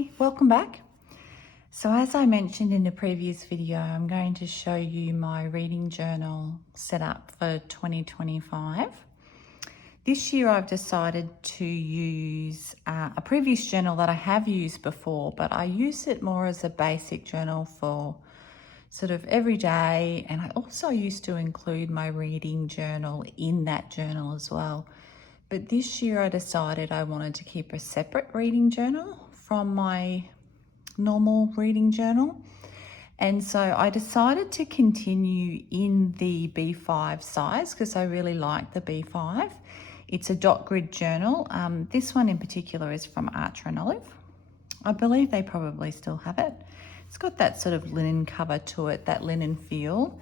Hi, welcome back. So as I mentioned in the previous video, I'm going to show you my reading journal setup for 2025. This year I've decided to use a previous journal that I have used before, but I use it more as a basic journal for sort of every day, and I also used to include my reading journal in that journal as well. But this year I decided I wanted to keep a separate reading journal from my normal reading journal. And so I decided to continue in the B5 size because I really like the B5. It's a dot grid journal. This one in particular is from Archer and Olive. I believe they probably still have it. It's got that sort of linen cover to it, that linen feel.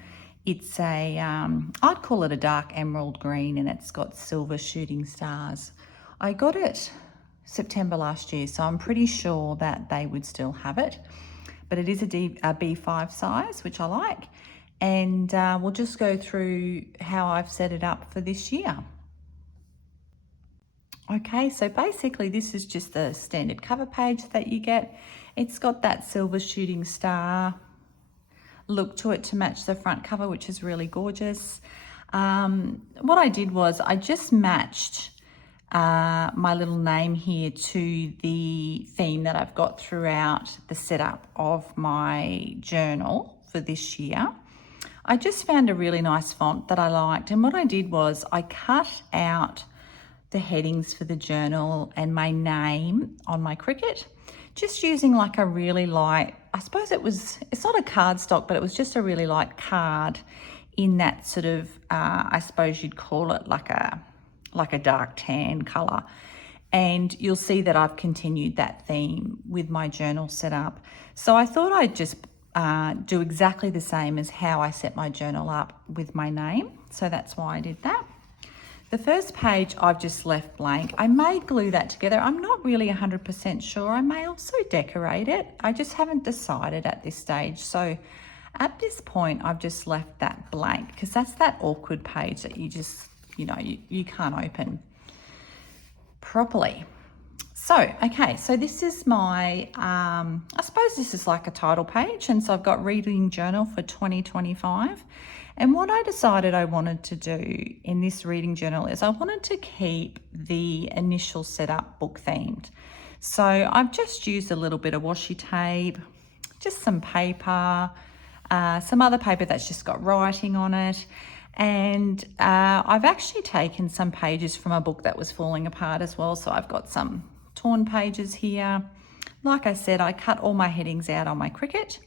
It's a, I'd call it a dark emerald green, and it's got silver shooting stars. I got it September last year, so I'm pretty sure that they would still have it. But it is a B5 size, which I like. And we'll just go through how I've set it up for this year. Okay, so basically this is just the standard cover page that you get. It's got that silver shooting star look to it to match the front cover, which is really gorgeous. What I did was I just matched my little name here to the theme that I've got throughout the setup of my journal for this year. I just found a really nice font that I liked, and what I did was I cut out the headings for the journal and my name on my Cricut, just using like a really light, I suppose it's not a cardstock, but it was just a really light card in that sort of, I suppose you'd call it like a dark tan color. And you'll see that I've continued that theme with my journal setup. So I thought I'd just do exactly the same as how I set my journal up with my name. So that's why I did that. The first page I've just left blank. I may glue that together. I'm not really 100% sure. I may also decorate it. I just haven't decided at this stage. So at this point, I've just left that blank because that's that awkward page that you just, you can't open properly. So, okay, so this is my, I suppose this is like a title page. And so I've got reading journal for 2025. And what I decided I wanted to do in this reading journal is I wanted to keep the initial setup book themed. So I've just used a little bit of washi tape, just some paper, some other paper that's just got writing on it. And I've actually taken some pages from a book that was falling apart as well. So I've got some torn pages here. Like I said, I cut all my headings out on my Cricut.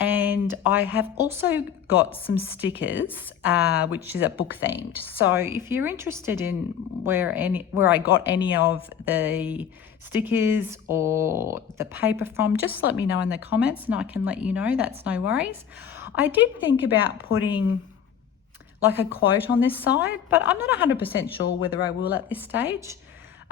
And I have also got some stickers, which is a book themed. So if you're interested in where I got any of the stickers or the paper from, just let me know in the comments and I can let you know. That's no worries. I did think about putting like a quote on this side, but I'm not 100% sure whether I will at this stage.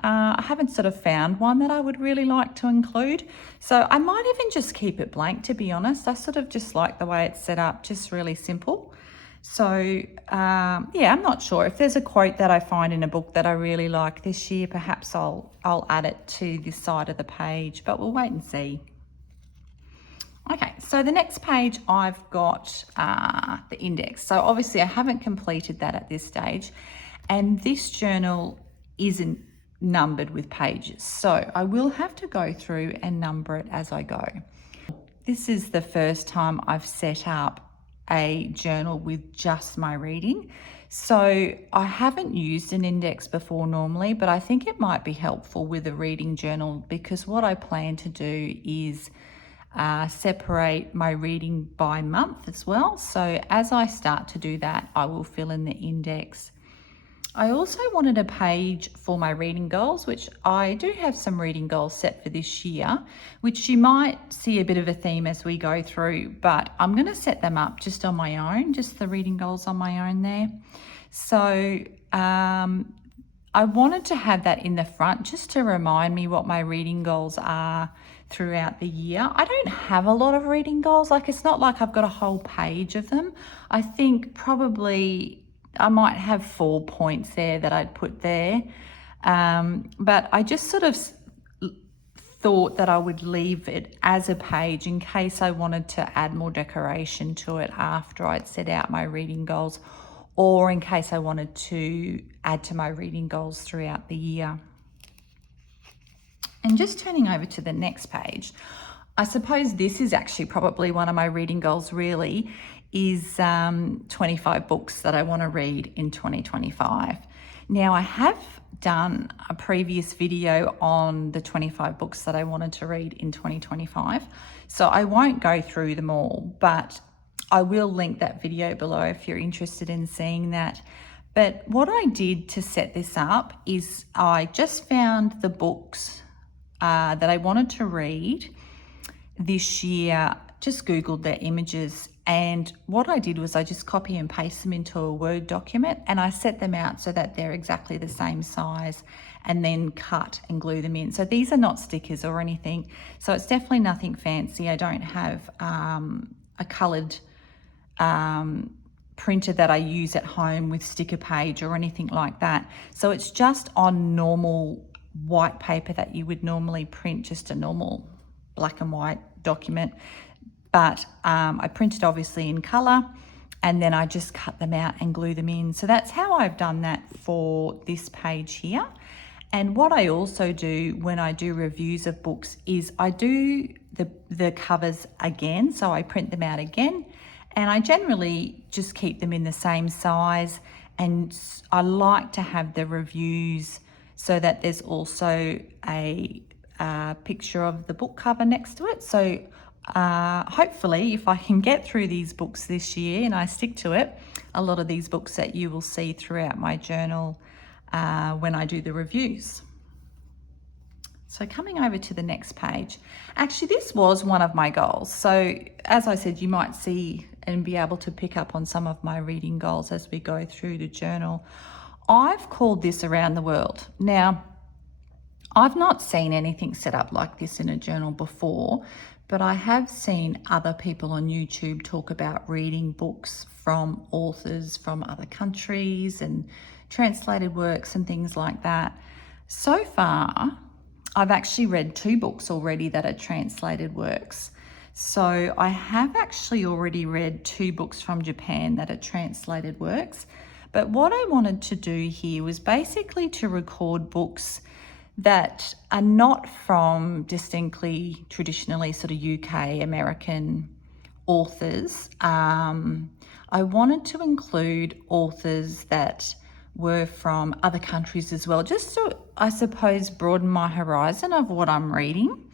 I haven't sort of found one that I would really like to include. So I might even just keep it blank, to be honest. I sort of just like the way it's set up, just really simple. So yeah, I'm not sure. If there's a quote that I find in a book that I really like this year, perhaps I'll add it to this side of the page, but we'll wait and see. Okay, so the next page I've got the index. So obviously I haven't completed that at this stage, and this journal isn't numbered with pages. So I will have to go through and number it as I go. This is the first time I've set up a journal with just my reading. So I haven't used an index before normally, but I think it might be helpful with a reading journal because what I plan to do is separate my reading by month as well. So as I start to do that, I will fill in the index. I also wanted a page for my reading goals, which I do have some reading goals set for this year, which you might see a bit of a theme as we go through, but I'm going to set them up just on my own, just the reading goals on my own there. So I wanted to have that in the front just to remind me what my reading goals are throughout the year. I don't have a lot of reading goals. Like, it's not like I've got a whole page of them. I think probably I might have 4 points there that I'd put there. But I just sort of thought that I would leave it as a page in case I wanted to add more decoration to it after I'd set out my reading goals, or in case I wanted to add to my reading goals throughout the year. And just turning over to the next page, I suppose this is actually probably one of my reading goals really, is 25 books that I want to read in 2025. Now, I have done a previous video on the 25 books that I wanted to read in 2025, so I won't go through them all, but I will link that video below if you're interested in seeing that. But what I did to set this up is I just found the books that I wanted to read this year, just Googled their images, and what I did was I just copy and paste them into a Word document, and I set them out so that they're exactly the same size, and then cut and glue them in. So these are not stickers or anything, so it's definitely nothing fancy. I don't have a coloured printer that I use at home with sticker page or anything like that. So it's just on normal white paper that you would normally print, just a normal black and white document. But I printed obviously in colour, and then I just cut them out and glue them in. So that's how I've done that for this page here. And what I also do when I do reviews of books is I do the covers again. So I print them out again, and I generally just keep them in the same size. And I like to have the reviews so that there's also a picture of the book cover next to it. So hopefully, if I can get through these books this year and I stick to it, a lot of these books that you will see throughout my journal when I do the reviews. So coming over to the next page, actually this was one of my goals. So as I said, you might see and be able to pick up on some of my reading goals as we go through the journal. I've called this Around the World. Now, I've not seen anything set up like this in a journal before, but I have seen other people on YouTube talk about reading books from authors from other countries and translated works and things like that. So far, I've actually read 2 books already that are translated works. So I have actually already read 2 books from Japan that are translated works. But what I wanted to do here was basically to record books that are not from distinctly, traditionally sort of UK, American authors. I wanted to include authors that were from other countries as well, just to, I suppose, broaden my horizon of what I'm reading.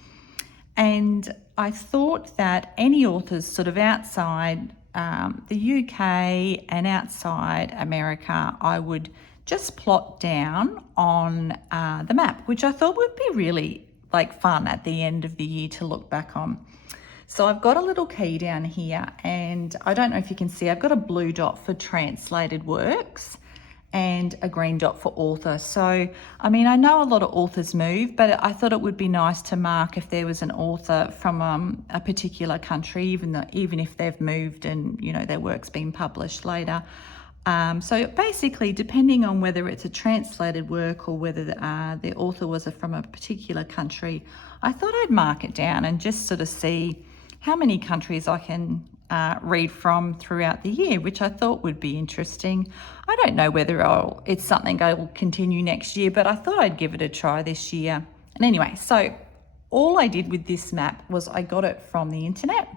And I thought that any authors sort of outside the UK and outside America, I would just plot down on the map, which I thought would be really fun at the end of the year to look back on. So I've got a little key down here, and I don't know if you can see, I've got a blue dot for translated works and a green dot for author. So, I mean, I know a lot of authors move, but I thought it would be nice to mark if there was an author from a particular country, even if they've moved and, you know, their work's been published later. So basically, depending on whether it's a translated work or whether the author was from a particular country, I thought I'd mark it down and just sort of see how many countries I can read from throughout the year, which I thought would be interesting. I don't know whether it's something I will continue next year, but I thought I'd give it a try this year. And anyway, so all I did with this map was I got it from the internet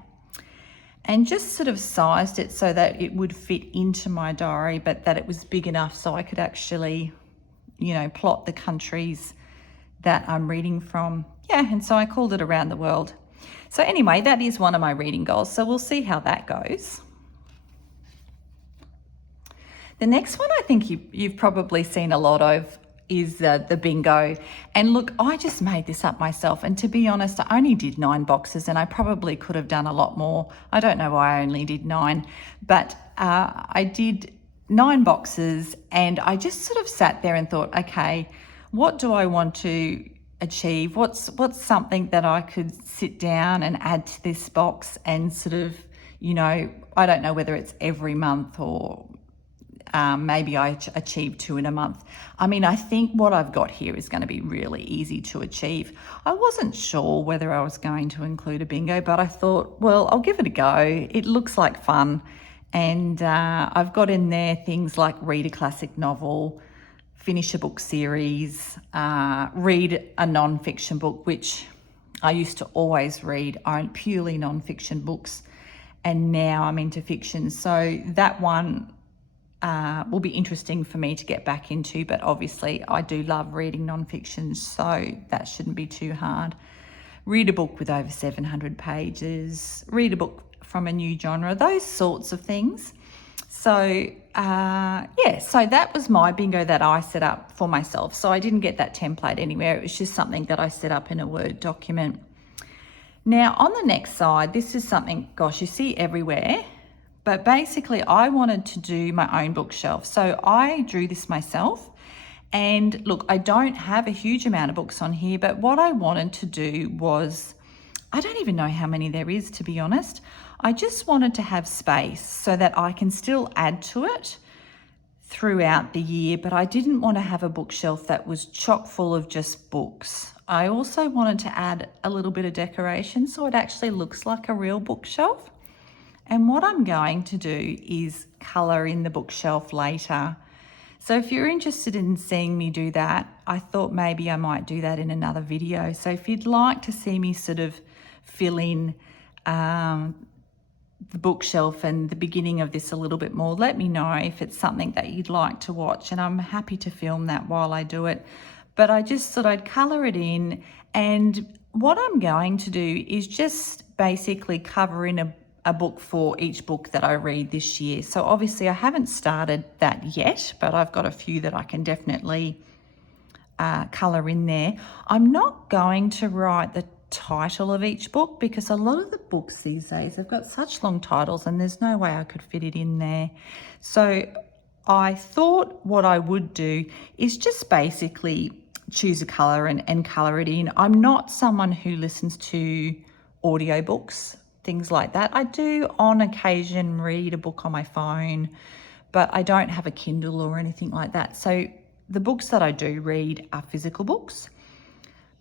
and just sort of sized it so that it would fit into my diary, but that it was big enough so I could actually, you know, plot the countries that I'm reading from. Yeah, and so I called it Around the World. So anyway, that is one of my reading goals. So we'll see how that goes. The next one I think you've probably seen a lot of is the bingo. And look, I just made this up myself. And to be honest, I only did 9 boxes and I probably could have done a lot more. I don't know why I only did 9, but I did 9 boxes, and I just sort of sat there and thought, okay, what do I want to achieve? What's something that I could sit down and add to this box and sort of, you know, I don't know whether it's every month or maybe I achieve 2 in a month. I mean, I think what I've got here is going to be really easy to achieve. I wasn't sure whether I was going to include a bingo, but I thought, well, I'll give it a go. It looks like fun. And I've got in there things like read a classic novel, finish a book series, read a non-fiction book, which I used to always read purely non-fiction books, and now I'm into fiction. So that one will be interesting for me to get back into, but obviously I do love reading non-fiction, so that shouldn't be too hard. Read a book with over 700 pages, read a book from a new genre, those sorts of things. So so that was my bingo that I set up for myself. So I didn't get that template anywhere. It was just something that I set up in a Word document. Now on the next side, this is something, gosh, you see everywhere, but basically I wanted to do my own bookshelf. So I drew this myself. And look, I don't have a huge amount of books on here, but what I wanted to do was, I don't even know how many there is, to be honest. I just wanted to have space so that I can still add to it throughout the year, but I didn't want to have a bookshelf that was chock full of just books. I also wanted to add a little bit of decoration so it actually looks like a real bookshelf. And what I'm going to do is colour in the bookshelf later. So if you're interested in seeing me do that, I thought maybe I might do that in another video. So if you'd like to see me sort of fill in the bookshelf and the beginning of this a little bit more, let me know if it's something that you'd like to watch, and I'm happy to film that while I do it. But I just thought I'd colour it in, and what I'm going to do is just basically cover in a book for each book that I read this year. So obviously I haven't started that yet, but I've got a few that I can definitely colour in there. I'm not going to write the title of each book because a lot of the books these days have got such long titles and there's no way I could fit it in there. So I thought what I would do is just basically choose a colour and colour it in. I'm not someone who listens to audiobooks, things like that. I do on occasion read a book on my phone, but I don't have a Kindle or anything like that. So the books that I do read are physical books.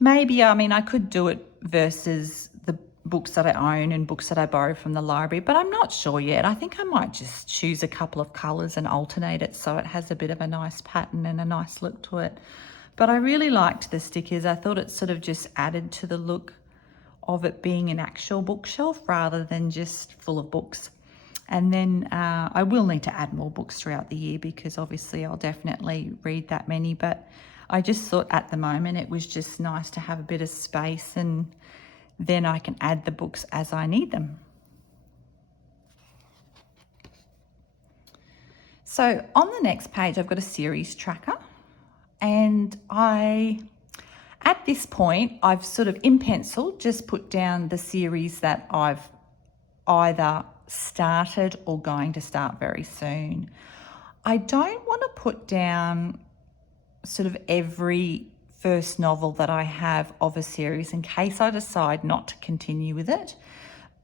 Maybe, I mean, I could do it versus the books that I own and books that I borrow from the library, but I'm not sure yet. I think I might just choose a couple of colours and alternate it so it has a bit of a nice pattern and a nice look to it. But I really liked the stickers. I thought it sort of just added to the look of it being an actual bookshelf rather than just full of books. And then I will need to add more books throughout the year because obviously I'll definitely read that many, but I just thought at the moment it was just nice to have a bit of space, and then I can add the books as I need them. So on the next page, I've got a series tracker, and at this point, I've sort of in pencil just put down the series that I've either started or going to start very soon. I don't want to put down sort of every first novel that I have of a series in case I decide not to continue with it.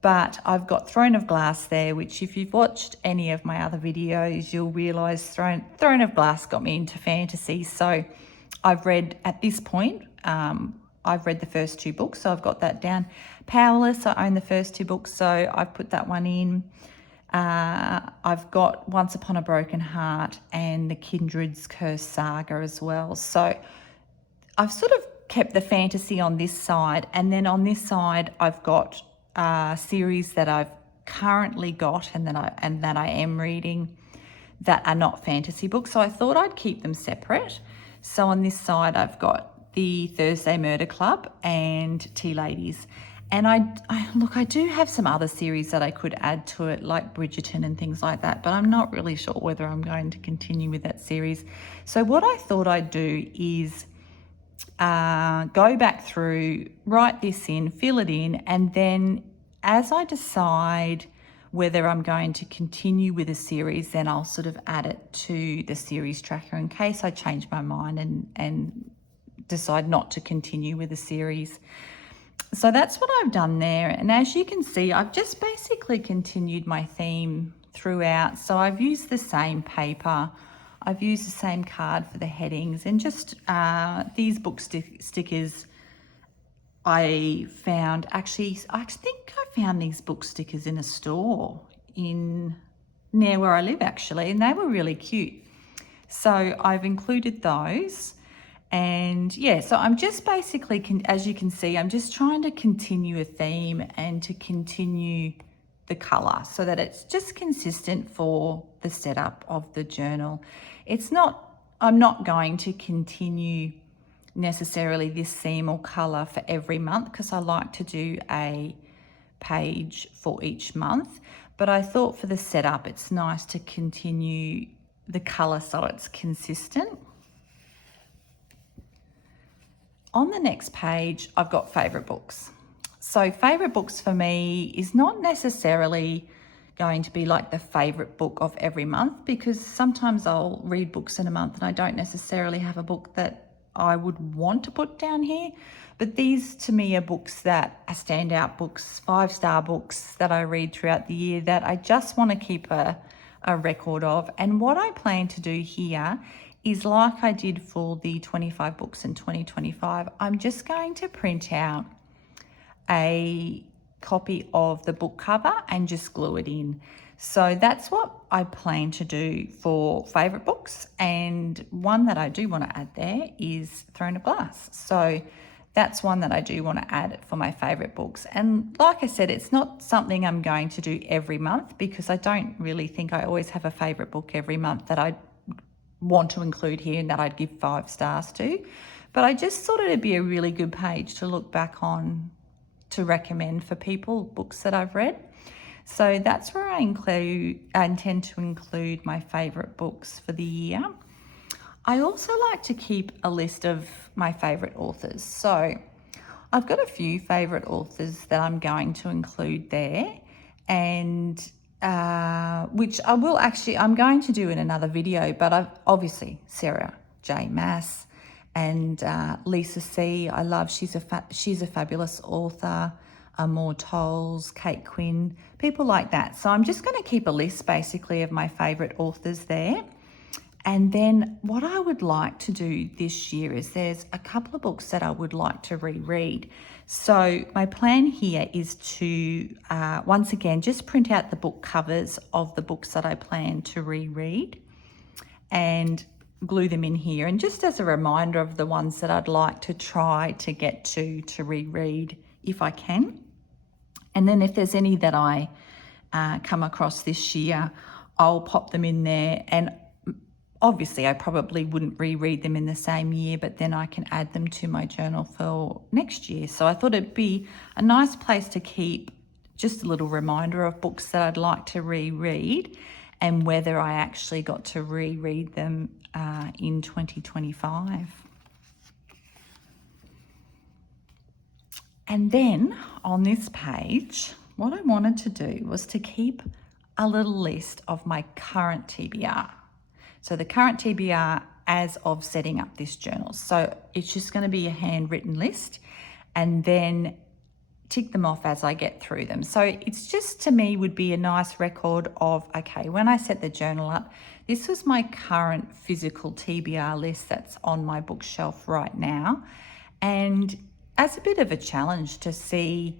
But I've got Throne of Glass there, which if you've watched any of my other videos, you'll realise Throne of Glass got me into fantasy. So I've read, at this point, I've read the first 2 books, so I've got that down. Powerless, I own the first 2 books, so I've put that one in. I've got Once Upon a Broken Heart and the Kindred's Curse saga as well. So I've sort of kept the fantasy on this side, and then on this side I've got series that I've currently got and that I am reading that are not fantasy books. So I thought I'd keep them separate. So on this side I've got the Thursday Murder Club and Tea Ladies. And I do have some other series that I could add to it, like Bridgerton and things like that, but I'm not really sure whether I'm going to continue with that series. So what I thought I'd do is go back through, write this in, fill it in, and then as I decide whether I'm going to continue with a series, then I'll sort of add it to the series tracker in case I change my mind and decide not to continue with a series. So that's what I've done there. And as you can see, I've just basically continued my theme throughout. So I've used the same paper, I've used the same card for the headings, and just these book stickers I found, actually, I think I found these book stickers in a store near where I live actually, and they were really cute. So I've included those. And yeah, so I'm just basically, as you can see, I'm just trying to continue a theme and to continue the color so that it's just consistent for the setup of the journal. I'm not going to continue necessarily this theme or color for every month, because I like to do a page for each month. But I thought for the setup, it's nice to continue the color so it's consistent. On the next page, I've got favorite books. So favorite books for me is not necessarily going to be like the favorite book of every month, because sometimes I'll read books in a month and I don't necessarily have a book that I would want to put down here. But these to me are books that are standout books, 5-star books that I read throughout the year that I just want to keep a record of. And what I plan to do here is, like I did for the 25 books in 2025, I'm just going to print out a copy of the book cover and just glue it in. So that's what I plan to do for favourite books. And one that I do want to add there is Throne of Glass. So that's one that I do want to add for my favourite books. And like I said, it's not something I'm going to do every month, because I don't really think I always have a favourite book every month that I want to include here and that I'd give 5 stars to. But I just thought it'd be a really good page to look back on to recommend for people, books that I've read. So that's where I intend to include my favourite books for the year. I also like to keep a list of my favourite authors. So I've got a few favourite authors that I'm going to include there, and which I'm going to do in another video, but I've obviously Sarah J. Maas and Lisa C. I love, she's a fabulous author. Amor Towles, Kate Quinn, people like that. So I'm just going to keep a list basically of my favourite authors there. And then what I would like to do this year is there's a couple of books that I would like to reread. So my plan here is to, once again, just print out the book covers of the books that I plan to reread and glue them in here. And just as a reminder of the ones that I'd like to try to get to reread if I can. And then if there's any that I come across this year, I'll pop them in there. And obviously I probably wouldn't reread them in the same year, but then I can add them to my journal for next year. So I thought it'd be a nice place to keep just a little reminder of books that I'd like to reread and whether I actually got to reread them in 2025. And then on this page, what I wanted to do was to keep a little list of my current TBR. So the current TBR as of setting up this journal. So it's just going to be a handwritten list, and then tick them off as I get through them. So it's just, to me, would be a nice record of, okay, when I set the journal up, this was my current physical TBR list that's on my bookshelf right now. And as a bit of a challenge to see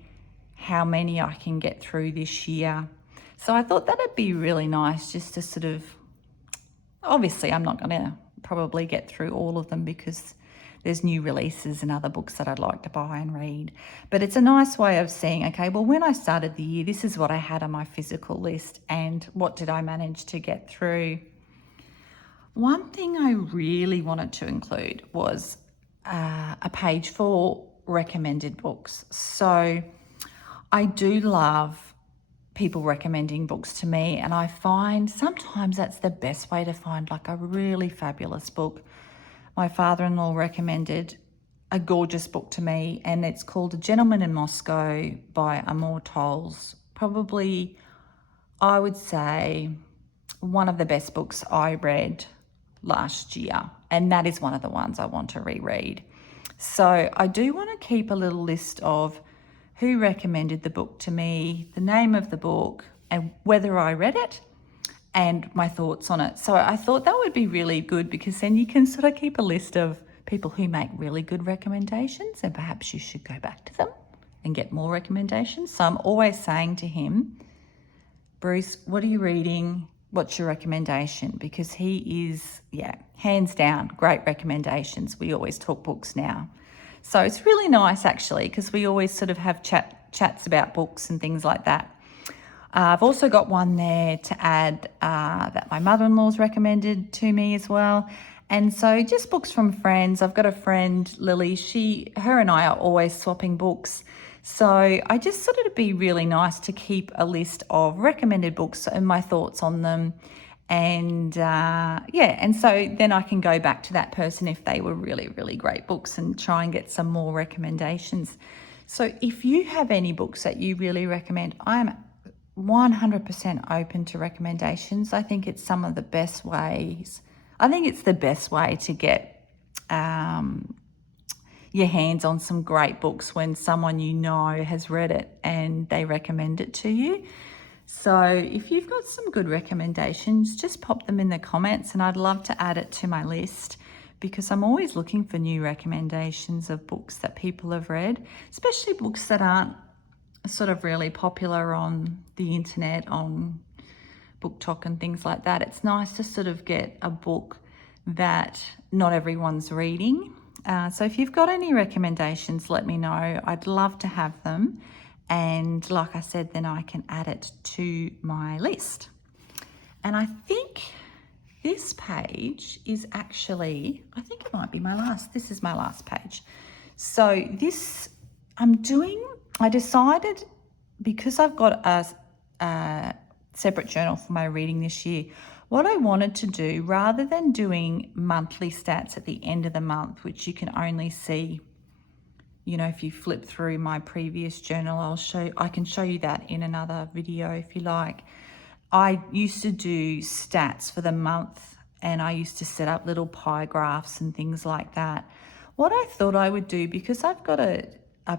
how many I can get through this year. So I thought that'd be really nice just to sort of, obviously I'm not going to probably get through all of them because there's new releases and other books that I'd like to buy and read. But it's a nice way of seeing, okay, well, when I started the year, this is what I had on my physical list and what did I manage to get through. One thing I really wanted to include was a page for recommended books. So I do love people recommending books to me, and I find sometimes that's the best way to find like a really fabulous book. My father-in-law recommended a gorgeous book to me, and it's called A Gentleman in Moscow by Amor Towles. Probably, I would say, one of the best books I read last year, and that is one of the ones I want to reread. So I do want to keep a little list of who recommended the book to me, the name of the book, and whether I read it, and my thoughts on it. So I thought that would be really good, because then you can sort of keep a list of people who make really good recommendations, and perhaps you should go back to them and get more recommendations. So I'm always saying to him, Bruce, what are you reading? What's your recommendation? Because he is, hands down, great recommendations. We always talk books now. So it's really nice, actually, because we always sort of have chats about books and things like that. I've also got one there to add that my mother-in-law's recommended to me as well. And so just books from friends. I've got a friend, Lily, her and I are always swapping books. So I just thought it'd be really nice to keep a list of recommended books and my thoughts on them. And and so then I can go back to that person if they were really, really great books and try and get some more recommendations. So if you have any books that you really recommend, I'm 100% open to recommendations. I think it's some of the best ways. I think it's the best way to get your hands on some great books, when someone you know has read it and they recommend it to you. So if you've got some good recommendations, just pop them in the comments, and I'd love to add it to my list, because I'm always looking for new recommendations of books that people have read, especially books that aren't sort of really popular on the internet, on Book Talk and things like that. It's nice to sort of get a book that not everyone's reading. So if you've got any recommendations, let me know. I'd love to have them. And like I said, then I can add it to my list. And I think this page is actually, I think it might be this is my last page. So this I decided, because I've got a separate journal for my reading this year, what I wanted to do, rather than doing monthly stats at the end of the month, which you can only see, if you flip through my previous journal, I can show you that in another video if you like. I used to do stats for the month, and I used to set up little pie graphs and things like that. What I thought I would do, because I've got a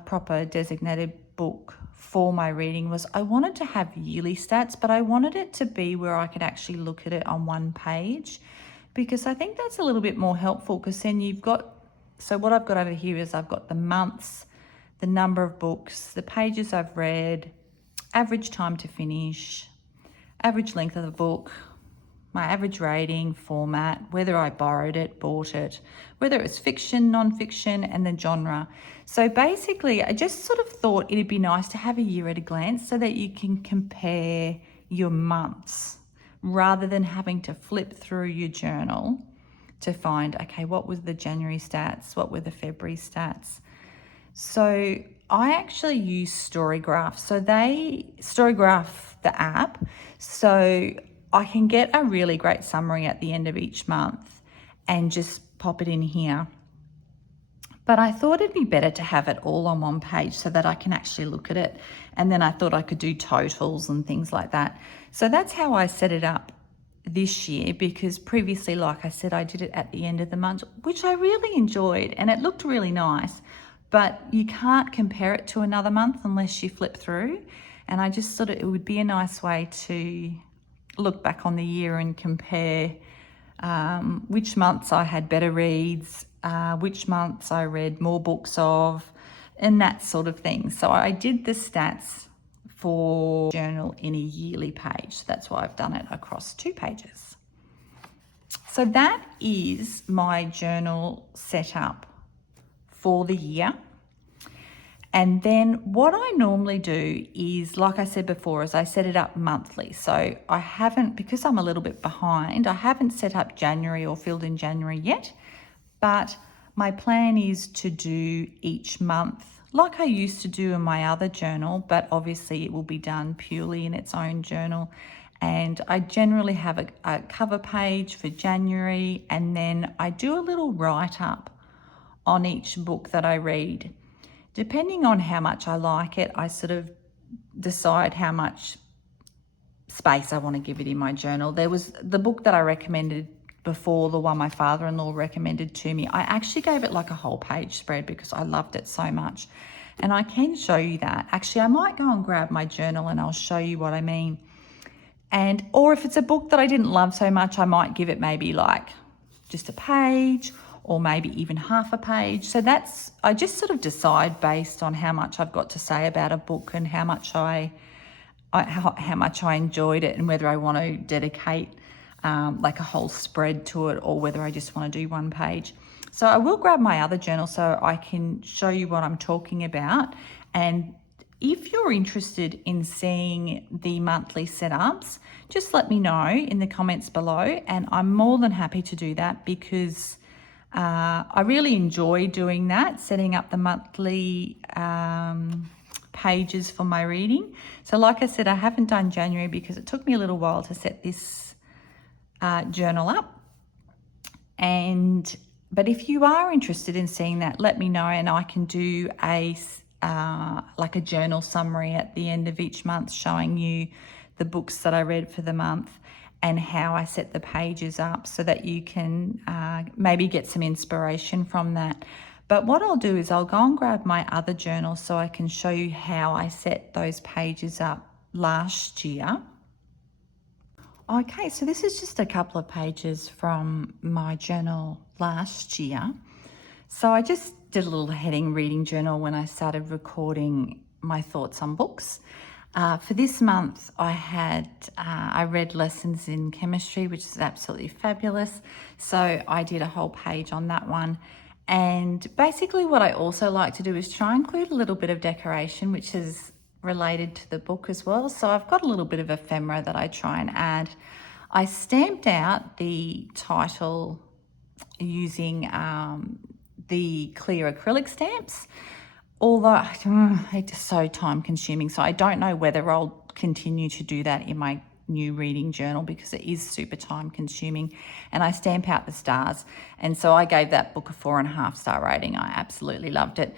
proper designated book for my reading, was I wanted to have yearly stats, but I wanted it to be where I could actually look at it on one page, because I think that's a little bit more helpful, because then so what I've got over here is I've got the months, the number of books, the pages I've read, average time to finish, average length of the book, my average rating, format, whether I borrowed it, bought it, whether it was fiction, non-fiction, and the genre. So basically, I just sort of thought it'd be nice to have a year at a glance, so that you can compare your months, rather than having to flip through your journal to find, okay, what was the January stats? What were the February stats? So I actually use Storygraph. So Storygraph, the app, so I can get a really great summary at the end of each month and just pop it in here. But I thought it'd be better to have it all on one page, so that I can actually look at it. And then I thought I could do totals and things like that. So that's how I set it up this year, because previously, like I said, I did it at the end of the month, which I really enjoyed, and it looked really nice, but you can't compare it to another month unless you flip through. And I just thought it would be a nice way to look back on the year and compare which months I had better reads, which months I read more books of, and that sort of thing. So I did the stats for journal in a yearly page. That's why I've done it across 2 pages. So that is my journal setup for the year. And then what I normally do is, like I said before, is I set it up monthly. So I haven't, because I'm a little bit behind, I haven't set up January or filled in January yet, but my plan is to do each month like I used to do in my other journal, but obviously it will be done purely in its own journal. And I generally have a cover page for January, and then I do a little write-up on each book that I read. Depending on how much I like it, I sort of decide how much space I want to give it in my journal. There was the book that I recommended before, the one my father-in-law recommended to me. I actually gave it like a whole page spread because I loved it so much. And I can show you that. Actually, I might go and grab my journal and I'll show you what I mean. And, or if it's a book that I didn't love so much, I might give it maybe like just a page or maybe even half a page. So I just sort of decide based on how much I've got to say about a book and how much how much I enjoyed it, and whether I want to dedicate like a whole spread to it or whether I just want to do one page. So I will grab my other journal so I can show you what I'm talking about. And if you're interested in seeing the monthly setups, just let me know in the comments below, and I'm more than happy to do that because I really enjoy doing that, setting up the monthly pages for my reading. So like I said, I haven't done January because it took me a little while to set this journal up. But if you are interested in seeing that, let me know, and I can do like a journal summary at the end of each month showing you the books that I read for the month and how I set the pages up so that you can maybe get some inspiration from that. But what I'll do is I'll go and grab my other journal so I can show you how I set those pages up last year. Okay, so this is just a couple of pages from my journal last year. So I just did a little heading reading journal when I started recording my thoughts on books. For this month, I read Lessons in Chemistry, which is absolutely fabulous. So I did a whole page on that one. And basically what I also like to do is try and include a little bit of decoration, which is related to the book as well. So I've got a little bit of ephemera that I try and add. I stamped out the title using the clear acrylic stamps, although it's so time consuming. So I don't know whether I'll continue to do that in my new reading journal because it is super time consuming. And I stamp out the stars. And so I gave that book a 4.5 star rating. I absolutely loved it.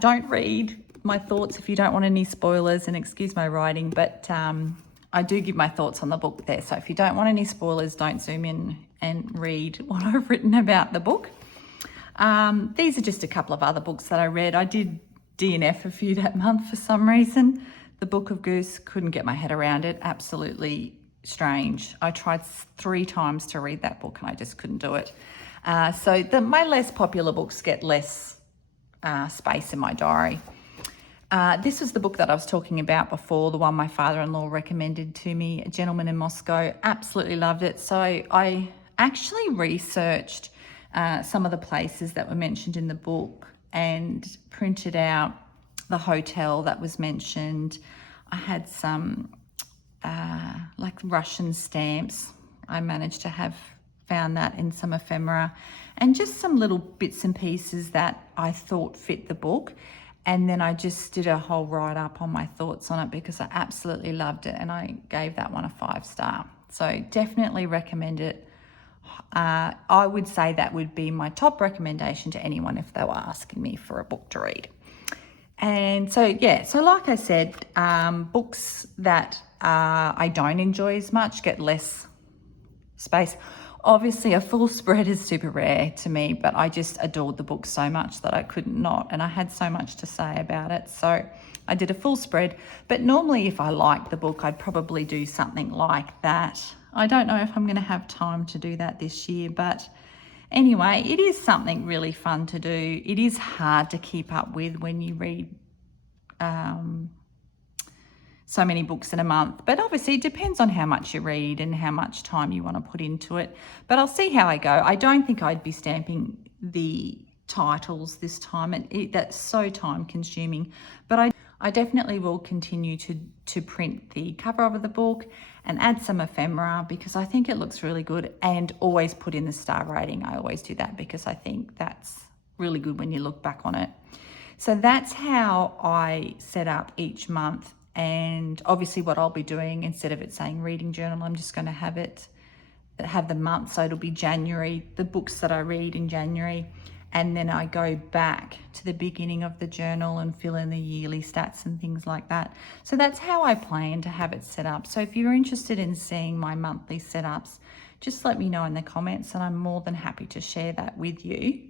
Don't read my thoughts if you don't want any spoilers, and excuse my writing, but I do give my thoughts on the book there. So if you don't want any spoilers, don't zoom in and read what I've written about the book. These are just a couple of other books that I read. I did DNF a few that month for some reason. The Book of Goose, couldn't get my head around it. Absolutely strange. I tried 3 times to read that book and I just couldn't do it. So my less popular books get less space in my diary. This was the book that I was talking about before, the one my father-in-law recommended to me, A Gentleman in Moscow. Absolutely loved it. So I actually researched some of the places that were mentioned in the book and printed out the hotel that was mentioned. I had some like Russian stamps. I managed to have found that in some ephemera, and just some little bits and pieces that I thought fit the book. And then I just did a whole write-up on my thoughts on it because I absolutely loved it, and I gave that one a 5 star. So definitely recommend it. I would say that would be my top recommendation to anyone if they were asking me for a book to read. And so, yeah, so like I said, books that I don't enjoy as much get less space. Obviously, a full spread is super rare to me, but I just adored the book so much that I couldn't not, and I had so much to say about it. So I did a full spread, but normally if I liked the book, I'd probably do something like that. I don't know if I'm going to have time to do that this year, but anyway, it is something really fun to do. It is hard to keep up with when you read so many books in a month, but obviously it depends on how much you read and how much time you want to put into it. But I'll see how I go. I don't think I'd be stamping the titles this time. That's so time consuming, but I definitely will continue to print the cover of the book and add some ephemera because I think it looks really good, and always put in the star rating. I always do that because I think that's really good when you look back on it. So that's how I set up each month. And obviously what I'll be doing, instead of it saying reading journal, I'm just going to have the month. So it'll be January, the books that I read in January. And then I go back to the beginning of the journal and fill in the yearly stats and things like that. So that's how I plan to have it set up. So if you're interested in seeing my monthly setups, just let me know in the comments and I'm more than happy to share that with you.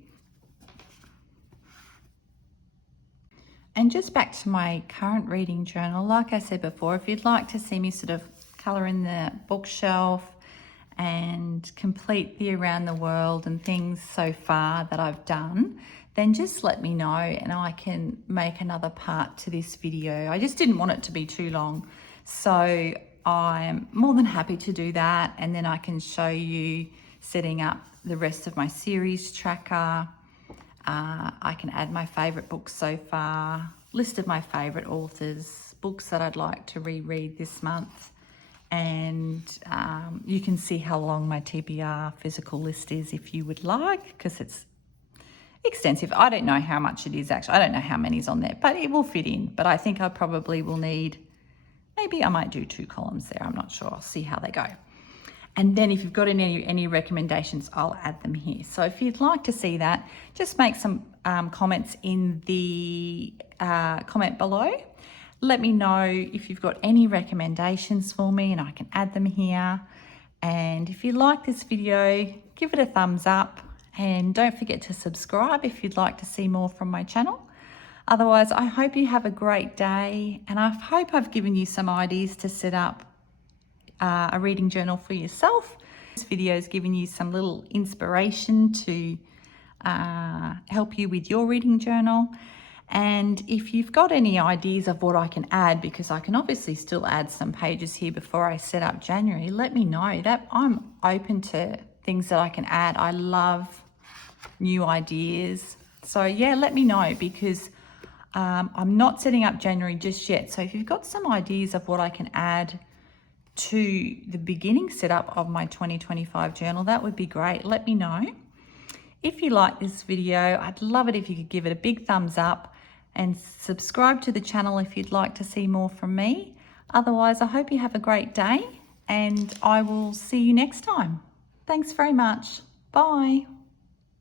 And just back to my current reading journal, like I said before, if you'd like to see me sort of colour in the bookshelf and complete the around the world and things so far that I've done, then just let me know and I can make another part to this video. I just didn't want it to be too long, so I'm more than happy to do that, and then I can show you setting up the rest of my series tracker. I can add my favourite books so far, list of my favourite authors, books that I'd like to reread this month, and you can see how long my TBR physical list is if you would like, because it's extensive. I don't know how much it is actually. I don't know how many's on there, but it will fit in. But I think I probably will need, maybe I might do 2 columns there. I'm not sure. I'll see how they go. And then if you've got any recommendations, I'll add them here. So if you'd like to see that, just make some comments in the comment below. Let me know if you've got any recommendations for me and I can add them here. And if you like this video, give it a thumbs up and don't forget to subscribe if you'd like to see more from my channel. Otherwise, I hope you have a great day, and I hope I've given you some ideas to set up a reading journal for yourself. This video is giving you some little inspiration to help you with your reading journal. And if you've got any ideas of what I can add, because I can obviously still add some pages here before I set up January, let me know. That I'm open to things that I can add. I love new ideas. So yeah, let me know, because I'm not setting up January just yet. So if you've got some ideas of what I can add to the beginning setup of my 2025 journal, that would be great. Let me know. If you like this video, I'd love it if you could give it a big thumbs up and subscribe to the channel if you'd like to see more from me. Otherwise, I hope you have a great day and I will see you next time. Thanks very much. Bye.